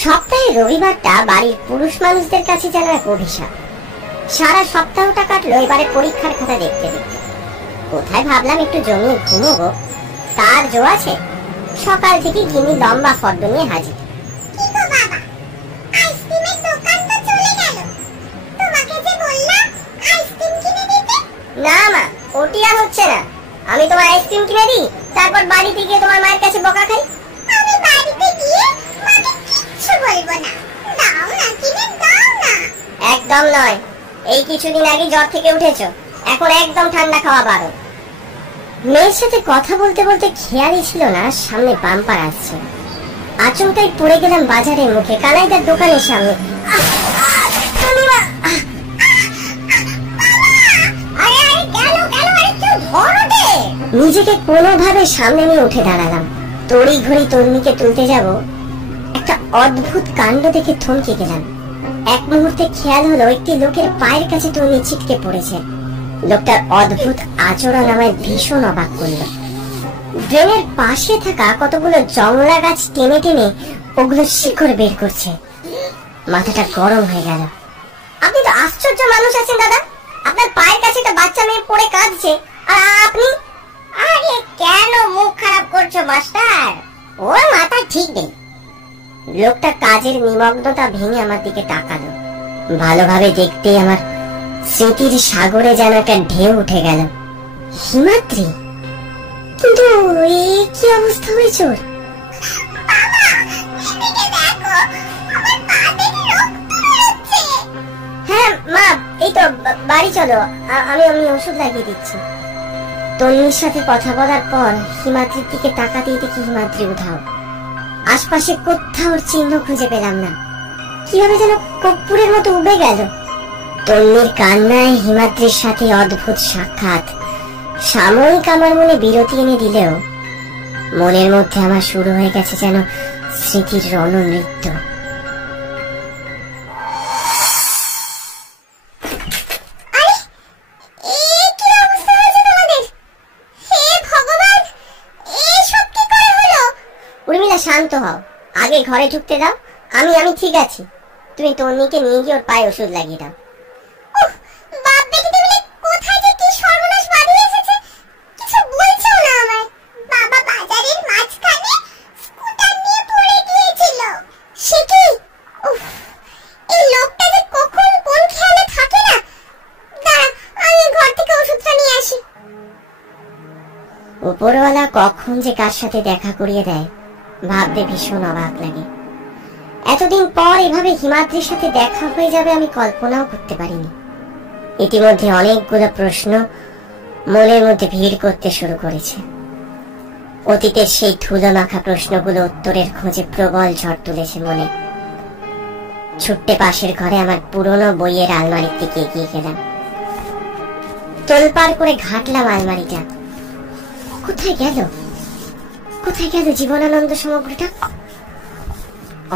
সপ্তাহের রবিবারটা বাড়ির পুরুষ মানুষদের কাছে যেন এক অভিশাপ। সারা সপ্তাহটা কাটলো এবারে পরীক্ষার খাতা দেখতে দেখতে। কোথায় ভাবলাম একটু জমিয়ে ঘুমোবো, তার জো আছে সকাল থেকে গিনি লম্বা ফর্দ নিয়ে হাজির। না মা, ওটি আর হচ্ছে না। আমি তোমার আইসক্রিম কিনে দিই, তারপর বাড়িতে গিয়ে তোমার মায়ের কাছে বকা খাই। আমি বাড়িতে গিয়ে মাকে কিচ্ছু বলবো না। দাও না, কিনে দাও না। একদম নয়, এই কিছুদিন আগে জ্বর থেকে উঠেছো, এখন একদম ঠান্ডা খাওয়া বারণ। মেয়ের সাথে কথা বলতে বলতে খেয়ালই ছিল না সামনে বাম্পার আসছে। আচমকাই পড়ে গেলাম বাজারের মুখে, কানাইদার দোকানের সামনে। নিজেকে কোনোভাবে সামনে নিয়ে উঠে দাঁড়ালাম। তড়ি ঘড়ি তন্নিকে তুলতে যাব, একটা অদ্ভুত কাণ্ড দেখে থমকে গেলাম। এক মুহূর্তে খেয়াল হলো একটি লোকের পায়ের কাছে তন্নি ছিটকে পড়েছে। লোকটার অদ্ভুত আচরণ আমায় ভীষণ অবাক করলো। ড্রেনের পাশে থাকা কতগুলো জংলা গাছ টেনে টেনে ওগুলো শিকড় বের করছে। মাথাটা গরম হয়ে গেল। আপনি তো আশ্চর্য মানুষ আছেন দাদা, আপনার পায়ের কাছে একটা বাচ্চা মেয়ে পড়ে কাঁদছে, আর আপনি? আরে কেন মুখ খারাপ করছো মাস্টার, ওর মাথা ঠিক নেই। লোকটা কাজের নিমগ্নতা ভেঙে আমার দিকে তাকালো। ভালোভাবে দেখতে আমার স্মৃতির সাগরে যেন একটা ঢেউ উঠে গেল। হিমাদ্রি, কিন্তু কি অবস্থা হয়েছে ওর? হ্যাঁ মা, এই তো বাড়ি চলো, আমি ওষুধ লাগিয়ে দিচ্ছি। তন্নির সাথে কথা বলার পর হিমাদ্রির দিকে তাকাতেই দেখি হিমাদ্রি উধাও। আশপাশে কোথাও চিহ্ন খুঁজে পেলাম না, কিভাবে যেন কর্পূরের মতো উবে গেল। তন্নির কান্নায় হিমাদ্রির সাথে অদ্ভুত সাক্ষাৎ সাময়িক আমার মনে বিরতি এনে দিলেও মনের মধ্যে আমার শুরু হয়ে গেছে যেন স্মৃতির রণনৃত্য। শান্ত হও, আগে ঘরে ঢুকতে দাও। আমি ঠিক আছি, তুমি তন্নিকে নিয়ে গিয়ে ওর পায়ে ওষুধ লাগিয়ে দাও। বাপ বেটি মিলে কোথায় যে কি সর্বনাশ বাঁধিয়ে এসেছে, কিছু বলছো না আমায়। বাবা বাজারের মাঝখানে স্কুটার নিয়ে পড়ে গিয়েছিল। সে কি? উফ, এই লোকটা যে কখন কোন খেয়ালে থাকে না। দাঁড়া, আমি ঘর থেকে ওষুধটা নিয়ে আসি। উপরওয়ালা কখন যে কার সাথে দেখা করিয়ে দেয় ভাবতে ভীষণ অবাক লাগে। এতদিন পর এভাবে হিমাদ্রির সাথে দেখা হয়ে যাবে আমি কল্পনাও করতে পারিনি। ইতিমধ্যে অনেকগুলো প্রশ্ন মনের মধ্যে ভিড় করতে শুরু করেছে। অতীতের সেই ধুলো মাখা প্রশ্নগুলো উত্তরের খোঁজে প্রবল ঝড় তুলেছে মনে। ছুট্টে পাশের ঘরে আমার পুরনো বইয়ের আলমারির দিকে এগিয়ে গেলাম। তোলপাড় করে ঘাটলাম আলমারিটা। কোথায় গেল জীবনানন্দ সমগ্রটা?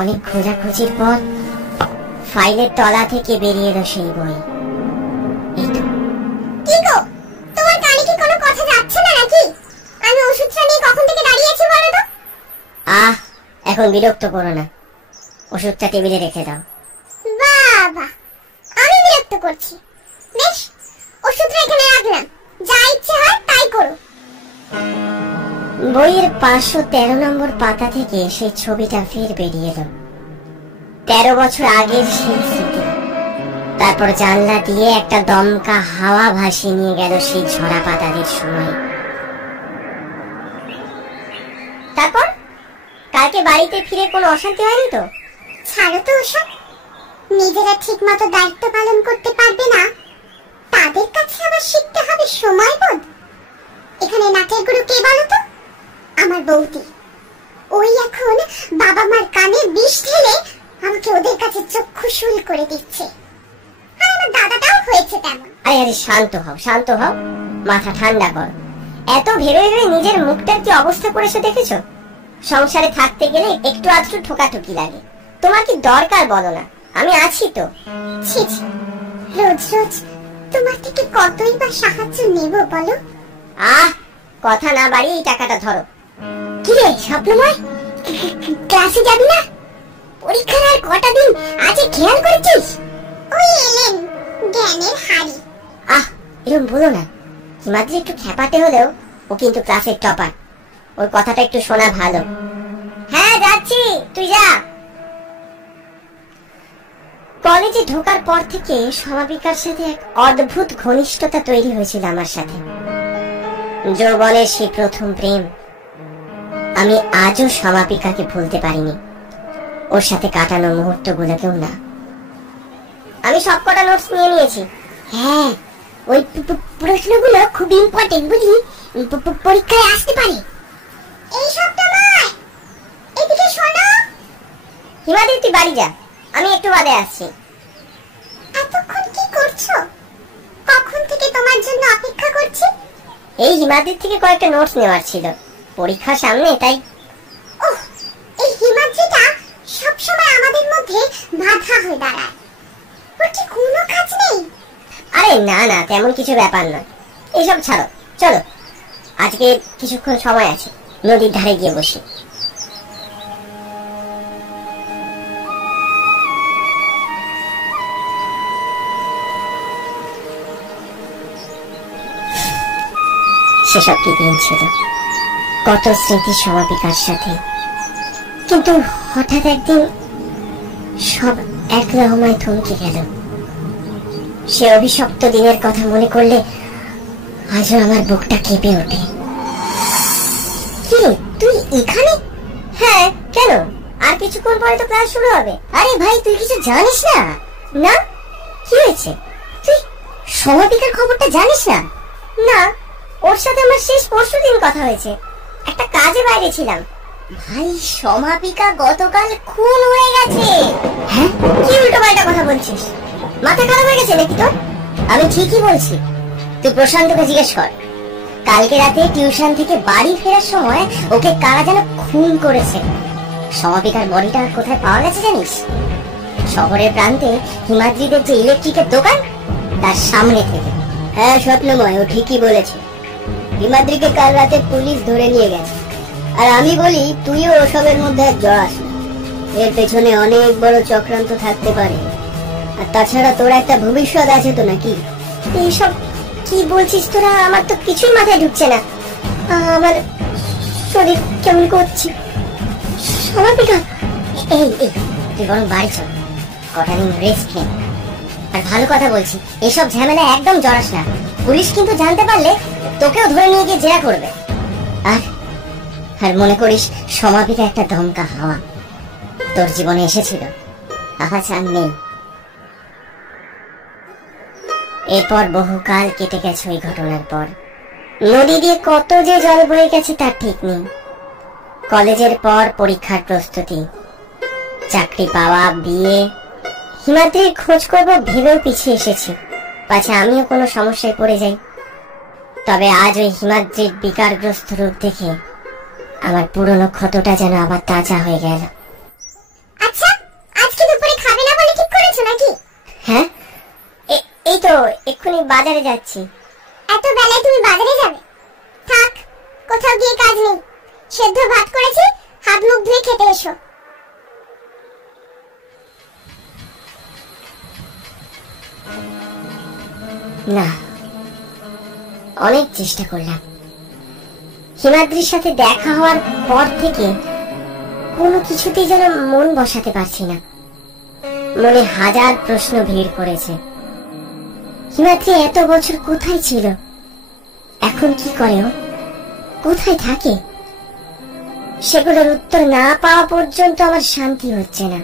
অনেক খোঁজাখুঁজির পর ফাইলের তলা থেকে বেরিয়ে এলো সেই বই। কি গো, তোমার কানে কি কোনো কথা যাচ্ছে না নাকি? আমি ওষুধটা নিয়ে কখন থেকে দাঁড়িয়ে আছি বলো তো? এখন বিরক্ত করো না, ওষুধটা টেবিলে রেখে দাও। বাবা, আমি বিরক্ত করছি? বেশ, ওষুধটা এখানে রাখলাম, যা ইচ্ছে হয় তাই করো। বইয়ের 513 নম্বর পাতা থেকে সেই ছবিটা ফের বেরিয়ে এলো। 13 বছর আগের সেই স্মৃতি। তারপর জানলা দিয়ে একটা দমকা হাওয়া ভাসিয়ে নিয়ে গেল সেই ঝরা পাতাদের সময়। তারপর কালকে বাড়িতে ফিরে কোনো অশান্তি হয়নি তো? ছাড়ো তো ওসব। নিজেরা ঠিক মতো দায়িত্ব পালন করতে পারবে না, তাদের কাছে আবার শিখতে হবে সময়বোধ। এখানে নাটের গুরু কে বলো তো? আমার বৌদি। ওই এখন বাবা মার কানে বিষ ঢেলে আমাকে ওদের কাছে চক্ষু শুল করে দিচ্ছে। আর আমার দাদাটাও হয়েছে তেমন। আরে শান্ত হও, মাথা ঠান্ডা কর। এত ভেবে নিজের মুখটার কি অবস্থা করেছো দেখেছো? সংসারে থাকতে গেলে একটু আধটু ঠোকাঠুকি লাগে। তোমার কি দরকার বলো না, আমি আছি তো। ছি, রোজ রোজ তোমার থেকে কতই বা সাহায্য নেব বলো? কথা না বাড়িয়ে এই টাকাটা ধরো। কি রে স্বপ্নময়, ক্লাসে যাবি না? পরীক্ষার আর কটা দিন আছে খেয়াল করেছিস? ওই এলেন জ্ঞানের হাড়ি। আহ, এরকম বলো না। হিমাদ্রি একটু খ্যাপাটে হলেও ও কিন্তু ক্লাসের টপার। ওর কথাটা একটু শোনা ভালো। হ্যাঁ যাচ্ছি, তুই যা। কলেজে ঢোকার পর থেকে সমাপিকার সাথে এক অদ্ভুত ঘনিষ্ঠতা তৈরি হয়েছিল আমার সাথে। যৌবনের সেই প্রথম প্রেম। আমি আজও সমাপিকাকে ভুলতে পারিনি, ওর সাথে কাটানো মুহূর্তগুলোকেও না। আমি সবকটা নোটস নিয়ে নিয়েছি। হ্যাঁ, ওই প্রশ্নগুলো খুব ইম্পর্টেন্ট, বুঝলি? পরীক্ষায় আসতে পারে। এই সবটা নয়, এদিকে শোনো। হিমাদ্রি তুই বাড়ি যা, আমি একটু বাদে আসছি। এতক্ষণ কি করছো? কখন থেকে তোমার জন্য অপেক্ষা করছি। এই হিমাদ্রির থেকে কয়েকটা নোটস নেওয়ার ছিল, পরীক্ষার সামনে, তাই। ওহ, এই হিমাদ্রিটা সবসময় আমাদের মধ্যে বাধা হয়ে দাঁড়ায়। ওর কি কোনো কাজ নেই? আরে না না, তেমন কিছু ব্যাপার না। এইসব ছাড়ো, চলো আজকে কিছুক্ষণ সময় আছে, নদীর ধারে গিয়ে বসি। সেসব কি দিন ছিল, কত স্মৃতি সমাপিকার সাথে। কিন্তু হঠাৎ একদিন সব এক রকমায় থমকে গেল। সে অভিশপ্ত দিনের কথা মনে করলে আজও আমার বুকটা কেঁপে ওঠে। কি রে, তুই এখানে? হ্যাঁ, কেন? আর কিছুক্ষণ পরে তো ক্লাস শুরু হবে। আরে ভাই, তুই কিছু জানিস না? না, কি হয়েছে? তুই সমাপিকার খবরটা জানিস না? না, ওর সাথে আমার শেষ পরশুদিন কথা হয়েছে, একটা কাজে বাইরে ছিলাম। ভাই, সমাপিকা গতকাল খুন হয়ে গেছে। হ্যাঁ, কি উল্টো পাল্টা কথা বলছিস? মাথা খারাপ হয়ে গেছে নাকি তোর? আমি ঠিকই বলছি, তুই প্রশান্তকে জিজ্ঞেস কর। কালকে রাতে টিউশন থেকে বাড়ি ফেরার সময় ওকে কারা যেন খুন করেছে। সমাপিকার বডিটা কোথায় পাওয়া গেছে জানিস? শহরের প্রান্তে হিমাদ্রিদের যে ইলেকট্রিকের দোকান, তার সামনে থেকে। হ্যাঁ স্বপ্নময়, ও ঠিকই বলেছে। হিমাদ্রিকে কাল রাতে পুলিশ ধরে নিয়ে গেছে। আর আমি বলি, তুইও ওসবের মধ্যে জড়াস না। এর পেছনে অনেক বড় চক্রান্ত থাকতে পারে। আর তাছাড়া তোর একটা ভবিষ্যৎ আছে তো নাকি? এইসব কি বলছিস তোরা? আমার তো কিছুই মাথায় ঢুকছে না। আমার শরীর কেমন করছে। সমাপিকা, এই তুই বরং বাড়ি চল, কটা দিন রেস্ট নে। আর ভালো কথা বলছি, এসব ঝামেলা একদম জড়াস না। পুলিশ কিন্তু জানতে পারলে তোকেও ধরে নিয়ে গিয়ে জেরা করবে। আর মনে করিস, সমাপিকা একটা দমকা হাওয়া তোর জীবনে এসেছিল, আজ আর নেই। এরপর বহুকাল কেটে গেছে ওই ঘটনার পর। নদী দিয়ে কত যে জল বয়ে গেছে তার ঠিক নেই। কলেজের পর পরীক্ষার প্রস্তুতি, চাকরি পাওয়া, বিয়ে। হিমাদ্রির খোঁজ করব ভেবেও পিছিয়ে এসেছি, পাছে আমিও কোনো সমস্যায় পড়ে যাই। তবে আজ ওই হিমাদ্রির বিকারগ্রস্ত রূপ দেখে আমার পুরনো ক্ষতটা যেন আবার তাজা হয়ে গেল। আচ্ছা, আজকে দুপুরে খাবে না বলে ঠিক করেছো নাকি? হ্যাঁ, এই তো এক্ষুনি বাজারে যাচ্ছি। এত বেলায় তুমি বাজারে যাবে? থাক, কোথাও গিয়ে কাজ নেই। সেদ্ধ ভাত করেছি, হাত মুখ ধুয়ে খেতে এসো। না, অনেক চেষ্টা করলাম। হিমাদ্রির সাথে দেখা হওয়ার পর থেকে কোনো কিছুতেই যেন মন বসাতে পারছি না। মনে হাজার প্রশ্ন ভিড় করেছে। হিমাদ্রি এত বছর কোথায় ছিল? এখন কি করে ও? কোথায় থাকে? সেগুলোর উত্তর না পাওয়া পর্যন্ত আমার শান্তি হচ্ছে না।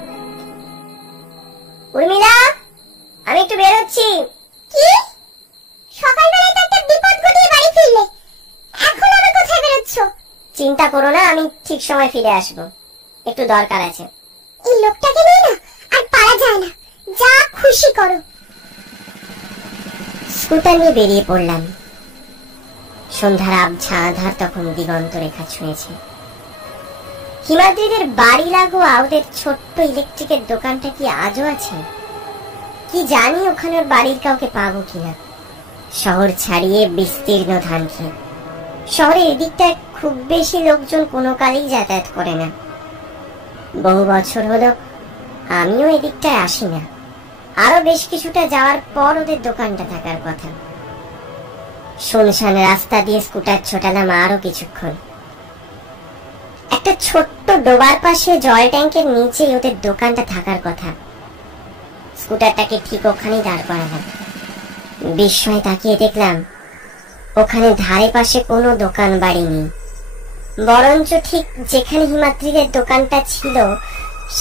উর্মিলা, আমি একটু বেরোচ্ছি। কি? সকালবেলায় তো একটা বিপদ ঘটিয়ে বাড়ি ফিরলে, এখন আবার কোথায় বেরোচ্ছ? চিন্তা করো না, আমি ঠিক সময় ফিরে আসবো, একটু দরকার আছে। এই লোকটাকে নিয়ে না আর পারা যায় না, যা খুশি করো। স্কুটার নিয়ে বেরিয়ে পড়লাম। সন্ধ্যার আবছা আধার তখন দিগন্ত রেখা ছুঁয়েছে। হিমাদ্রিদের বাড়ি লাগোয়া ওদের ছোট্ট ইলেকট্রিকের দোকানটা কি আজও আছে? কি জানি ওখানে ওর বাড়ির কাউকে পাবো কিনা। শহর ছাড়িয়ে বিস্তীর্ণ ধানক্ষেত। শহরের এদিকটায় খুব বেশি লোকজন কোনো কালেই যাতায়াত করে না। বহু বছর হলো আমিও এদিকটায় আসি না। আরো বেশ কিছুটা যাওয়ার পর ওদের দোকানটা থাকার কথা। শুনশান রাস্তা দিয়ে স্কুটার ছোটালাম আরো কিছুক্ষণ। একটা ছোট্ট ডোবার পাশে জল ট্যাঙ্কের নিচেই ওদের দোকানটা থাকার কথা। স্কুটারটাকে ঠিক ওখানেই দাঁড় করালাম। বিস্ময়ে তাকিয়ে দেখলাম ওখানে ধারে পাশে কোনো দোকান বাড়ি নেই, বরঞ্চ ঠিক যেখানে হিমাদ্রিদের দোকানটা ছিল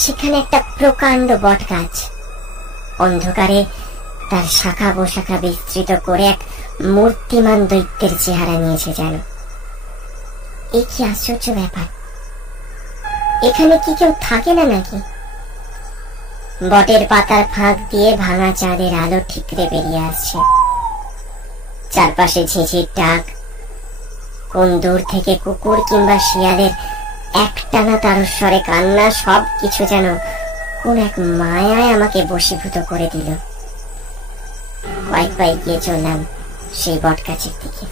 সেখানে একটা প্রকাণ্ড বট গাছ। অন্ধকারে তার শাখা পোশাখা বিস্তৃত করে এক মূর্তিমান দৈত্যের চেহারা নিয়েছে যেন। এ কি আশ্চর্য ব্যাপার! এখানে কি কেউ থাকে না নাকি? বটের পাতার ফাঁক দিয়ে ভাঙা চাঁদের আলো ঠিকরে বেরিয়ে আসছে। চারপাশে ঝিঁঝির ডাক, কোন দূর থেকে কুকুর কিংবা শিয়ালের একটানা তারস্বরে কান্না, সবকিছু যেন কোন এক মায়ায় আমাকে বশীভূত করে দিল। কয়েক পা এগিয়ে চললাম সেই বট গাছের দিকে।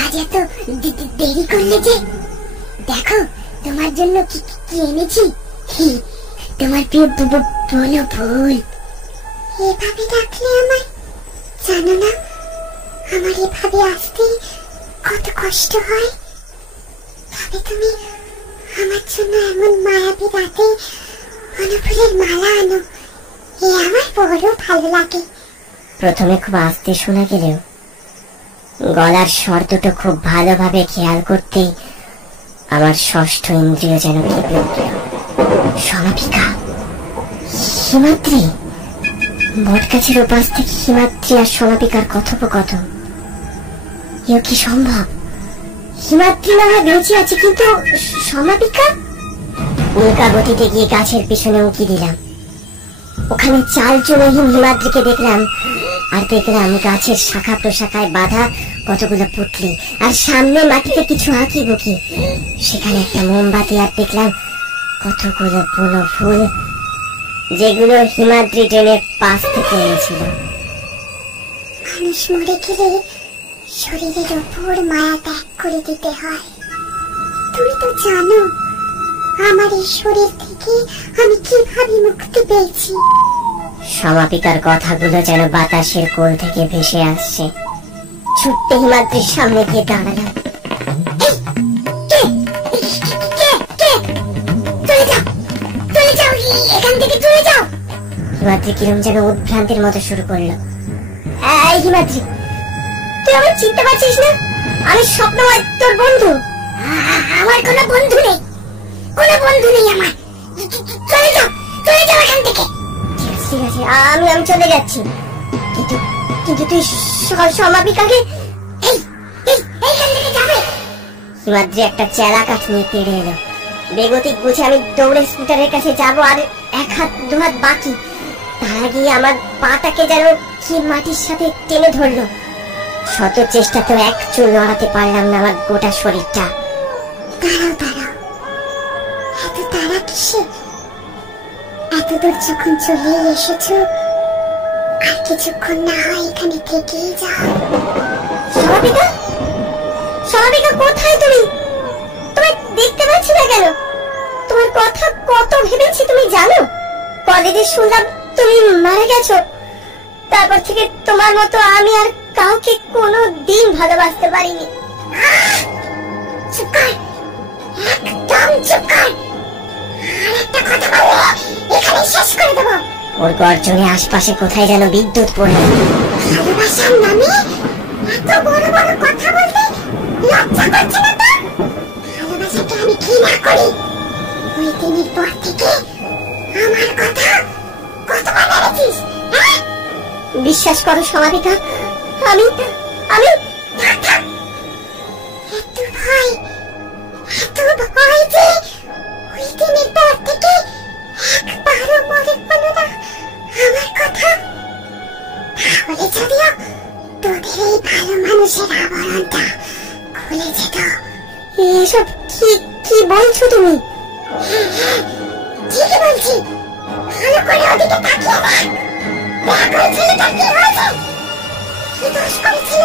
আজ এত দেরি করলে যে? দেখো তোমার জন্য কি কি এনেছি। তোমার প্রিয় বনো ফুল। এভাবে ডাকলে আমায়, জানো না আমার এভাবে আসতে কত কষ্ট হয়। তবে তুমি আমার জন্য এমন মায়াবী রাতে বনফুলের মালা আনো, এ আমার বড় ভালো লাগে। প্রথমে খুব আস্তে শোনা গেলেও গলার স্বর দুটো খুব ভালোভাবে খেয়াল করতেই আমার ষষ্ঠ ইন্দ্রিয় যেন কেঁপে উঠল। সমাপিকা, হিমাদ্রি! বটগাছের উপাস থেকে হিমাদ্রি আর সমাপিকার কথোপকথন। এ কি সম্ভব? হিমাদ্রি না হয় বেঁচে আছে, কিন্তু সমাপিকা? উল্কা গতিতে গিয়ে গাছের পিছনে উঁকি দিলাম। ওখানে চাল চুলহীন হিমাদ্রিকে দেখলাম, আর দেখলাম গাছের শাখা প্রশাখায় বাঁধা কতগুলো পুটলি, আর সামনে মাটিতে কিছু আঁকি বুকি। সেখানে একটা মোমবাতি, আর দেখলাম কতগুলো বুনো ফুল, যেগুলো হিমাদ্রি ট্রেনের পাশ থেকে এনেছিল। মানুষ মরে গেলে শরীরের ওপর মায়া ত্যাগ করে দিতে হয়। তুমি তো জানো আমার এই শরীর থেকে আমি কিভাবে মুক্তি পেয়েছি। সমাপিকার কথাগুলো যেন বাতাসের কোল থেকে ভেসে আসছে। ছুটতে হিমাদ্রির সামনে গিয়ে দাঁড়ালাম। হিমাদ্রি কিরম যেন উদ্ভ্রান্তির মতো শুরু করলো। এই হিমাদ্রি, তুই আমার চিনতে পারছিস না? আমি স্বপ্নময়, তোর বন্ধু। আমার কোনো বন্ধু নেই, কোনো বন্ধু নেই আমার। চলে যাও, চলে যাও এখান থেকে। ঠিক আছে, আমি চলে যাচ্ছি, কিন্তু কিন্তু তুই সমাপিকাকে এইখান থেকে যাবে। হিমাদ্রি একটা চেলা কাঠ নিয়ে তেড়ে এলো। বেগতিক বুঝে আমি দৌড়ে স্কুটারের কাছে যাব, আর এক হাত দু হাত বাকি। তার আগে আমার পাটাকে যেন কি মাটির সাথে টেনে ধরলো। শত চেষ্টাতেও এক চুল নড়াতে পারলাম না আমার গোটা শরীরটা। দাঁড়াও দাঁড়াও, এত তাড়া কিসে? এত দূর যখন চলে এসেছো, আর কিছুক্ষণ না হয় এখানে থেকেই যাও। সমাপিকা, সমাপিকা কোথায় তুমি? তোমায় দেখতে পাচ্ছি না কেন? তোমার কথা কত ভেবেছি তুমি জানো? কলেজে শুনলাম তুমি মারা গেছো। তারপর থেকে তোমার মতো আমি আর কাউকে কোনো দিন ভালোবাসতে পারিনি। চুপ কর, একদম চুপ কর। আর একটা কথা বললে এখানে শেষ করে দেবো। ওর গর্জনে আশপাশে কোথায় যেন বিদ্যুৎ পড়ল। ভালোবাসার নামে এত বড় বড় কথা বলতে লজ্জা করছে না তো? ভালোবাসাকে আমি ঘৃণা করি। ওই দিনের পর থেকে আমার কথা কতবার মেরেছিস? বিশ্বাস করো সমাপিকা, আমি এত ভয়, এত ভয় যে ওই দিনের পর থেকে একবারও মনে হলো না আমার কথা। তাহলে যদিও তোদের এই ভালো মানুষের আবরণটা খুলে যেত। এসব কি বলছো তুমি? ঠিকই বলছি, ভালো করে ওদিকে তাকিয়ে দেখ। দেখ ওই ছেলেটার কি হয়েছে, কি দোষ করেছিল,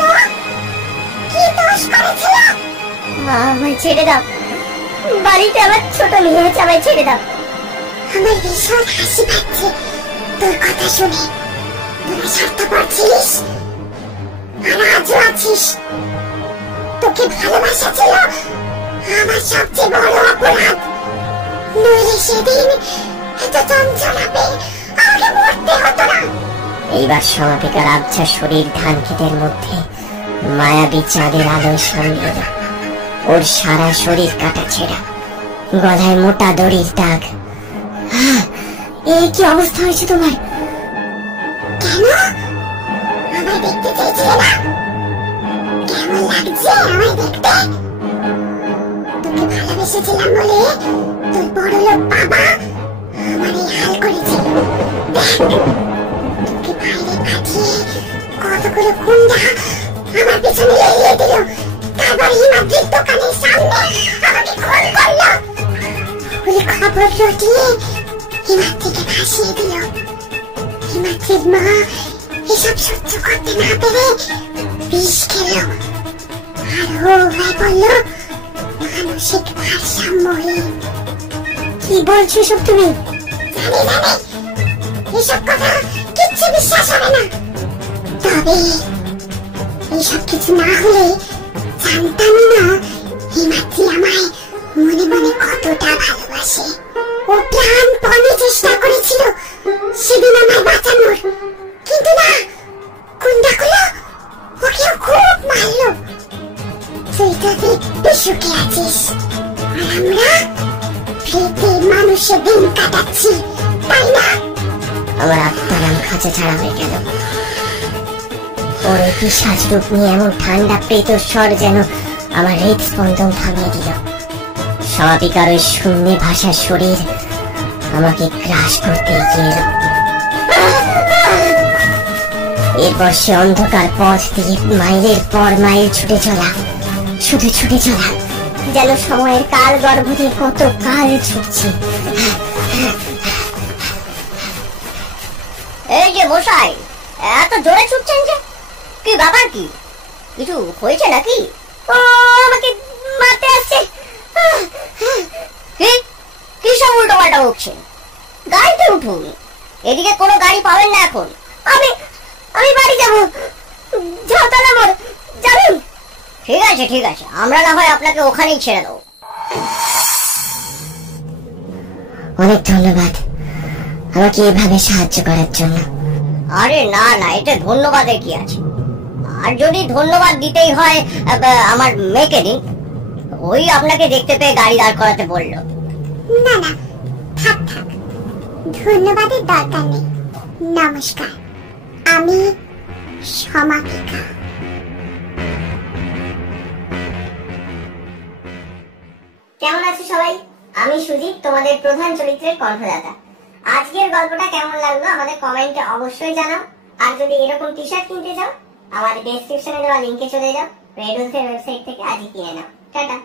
কি দোষ করেছিল। আমায় ছেড়ে দাও, বাড়িতে আমার ছোট মেয়ে আছে, আমায় ছেড়ে দাও। আমার ভীষণ হাসি পাচ্ছে তোর কথা শুনে। তোরা স্বার্থপর ছিলিস আর আজও আছিস। তোকে ভালোবাসা ছিল আমার সবচেয়ে বড় অপরাধ। নইলে সেদিন এত যন্ত্রণা পেয়ে আমাকে মরতে হতো না। এইবার সমাপিকার আবছা শরীর ধান ক্ষেতের মধ্যে মায়াবী চাঁদের আলোয় সামনে এলো। ওর সারা শরীর কাটা ছেঁড়া, গলায় মোটা দড়ির দাগ। এই কি অবস্থা হয়েছে তোমার? কেন আমায় দেখতে চাইছিলে না? কেমন লাগছে আমায় দেখতে? তোকে ভালোবেসেছিলাম বলে তোর বড়লোক বাবা আমার এই হাল করেছে। তোকে বাইরে পাঠিয়ে কতগুলো গুন্ডা আমার পেছনে লেলিয়ে দিল। তারপর হিমাদ্রির দোকানের সামনে আমাকে খুন করলো। ওই খবর রটিয়ে হিমাদ্রিকে ভাসিয়ে দিল। হিমাদ্রির মা এসব সহ্য করতে না পেরে বিষ খেলো। আর ও হয়ে পড়লো মানসিক ভারসাম্যহীন। কি বলছো সব তুমি? জানি জানি এসব কথা কিচ্ছু বিশ্বাস হবে না, তবে এইসব কিছু না হলে জানতামই না হিমাদ্রি আমায় মনে মনে কতটা ভালোবাসে। ও প্রাণপণে চেষ্টা করেছিল সেদিন আমায় বাঁচানোর, কিন্তু না, গুন্ডাগুলো ওকেও খুব মারলো। তুই তো দিব্যি সুখে আছিস আর আমরা ফ্রিতে মানুষের দিন কাটাচ্ছি, তাই না? আমার আত্মারাম খাঁচা ছাড়া হয়ে গেল। ওর এই পিশাচ রূপ নিয়ে এমন ঠান্ডা প্রেত স্বর যেন আমার হৃদস্পন্দন থামিয়ে দিল। সমাপিকার ওই শূন্যে ভাষার শরীর আমাকে গ্রাস করতে এগিয়ে এলো। এরপর সে অন্ধকার পথ দিয়ে মাইলের পর মাইল ছুটে চলা, শুধু ছুটে চলা, যেন সময়ের কাল গর্ভে কত কাল ছুটছি। এই যে মশাই, এত জোরে ছুটছেন যে? কি ব্যাপার, কি কিছু হয়েছে নাকি? ও আমাকে মারতে আসছে। কি সব উল্টো পাল্টা বকছেন? গাড়িতে উঠুন, এদিকে কোনো গাড়ি পাবেন না এখন। আমি আমি বাড়ি যাব। ঝাউতলা মোড় যাবেন? ঠিক আছে ঠিক আছে, আমরা না হয় আপনাকে ওখানেই ছেড়ে দেবো। অনেক ধন্যবাদ আমাকে এভাবে সাহায্য করার জন্য। আরে না না, এটা ধন্যবাদের কি আছে? আর যদি ধন্যবাদ দিতেই হয় আমার মেয়েকে দিন, ওই আপনাকে দেখতে পেয়ে গাড়ি দাঁড় করাতে বললো। না না, থাক থাক, ধন্যবাদের দরকার নেই। নমস্কার, আমি সমাপিকা। কেমন আছো সবাই? আমি সুজিত, তোমাদের প্রধান চরিত্রের কণ্ঠদাতা। আজকের গল্পটা কেমন লাগলো আমাদের কমেন্টে অবশ্যই জানাও। আর যদি এরকম টি শার্ট কিনতে চাও, আমাদের ডেসক্রিপশনে দেওয়া লিংকে চলে যাও, রেড ওয়েবসাইট থেকে আজই কিনে নাও। টাটা।